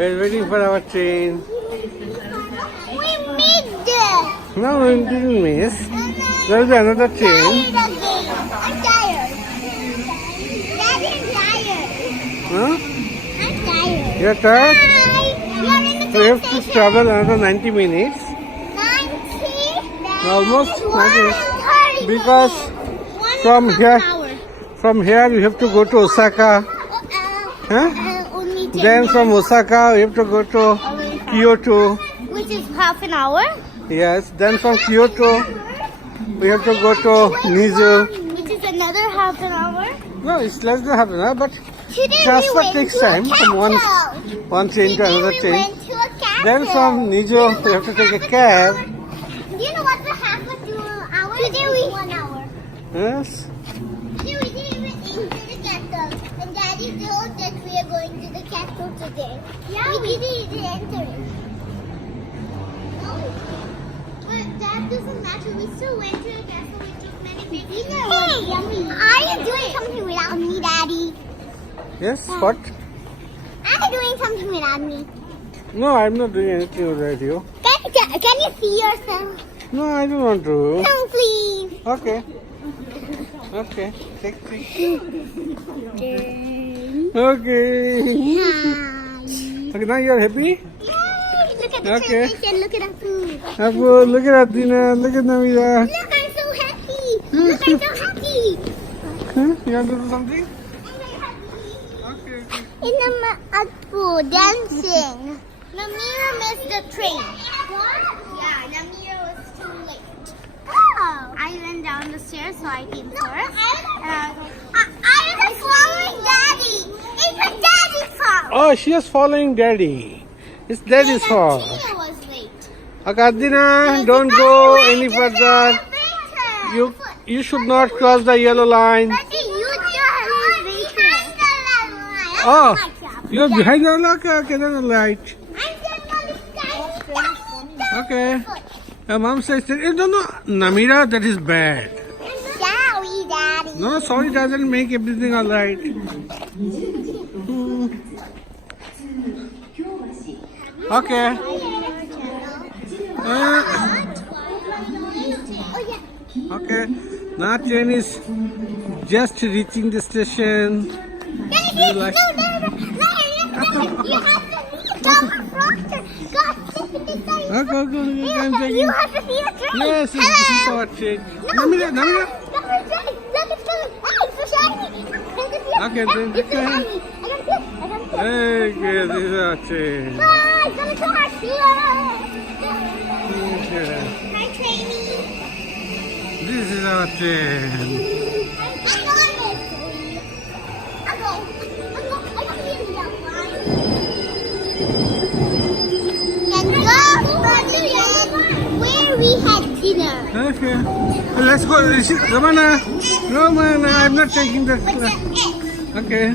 We're waiting for our train. We missed it. No, we didn't miss. There'll be another train. I'm tired. Daddy, I'm tired. Huh? I'm tired. You're tired? You're in the So we have to travel another 90 minutes. 90? Almost 90 minutes. 30. Because from here we have to go to Osaka. Huh? Only 10 Then from Osaka we have to go to Kyoto. which is half an hour. Yes. Then from Kyoto we have to go to Nizu. Which is another half an hour. No, it's less than half an hour, but Today transfer we went takes to time a from castle. one train to another Today train. we went to a castle. Then from Nizu we have to take a cab. Do you know what the half of 2 hours? Today we 1 hour. Yes. Today we didn't even enter the castle. And Daddy told that we are going to the castle today. Yeah, we didn't even enter it. No. But that doesn't matter. We still went to the castle. We took many pictures. Hey, are you doing something without me, Daddy? Yes. What? Are you doing something without me? No, I'm not doing anything without you. Can you see yourself? No, I don't want to. No, please. Okay. Okay. Take. Okay. Okay, now you're happy? Yay! Look at the Okay. translation. Look at our food. Abu, look at Adina. Look at Namida. Look, I'm so happy. Look, I'm so happy. Huh? You want to do something? I'm very happy. Okay. In the Abu dancing. Namira missed the train. What? Yeah, Namira was too late. Oh. I went down the stairs, so I came first. I was following Daddy. It was Daddy's fault. Oh, she is following Daddy. It's Daddy's fault. Tina was late. Okay, Adina, don't go any further. You should not cross the yellow line. Oh, you're behind the line. Okay, then the light. Okay. Mom says, no, Namira, that is bad. Sorry, Daddy. No, sorry doesn't make everything all right. Okay. Okay. Now train is just reaching the station. You have to You have to see the train. Yes, this is our train. Namira. Okay, then. It's so shiny. Hey, good. This is our train. It's gonna so hard. Okay. Hi, trainee. This is our train. Where we had dinner. Okay. Let's go. Romana, I'm not taking the. Okay.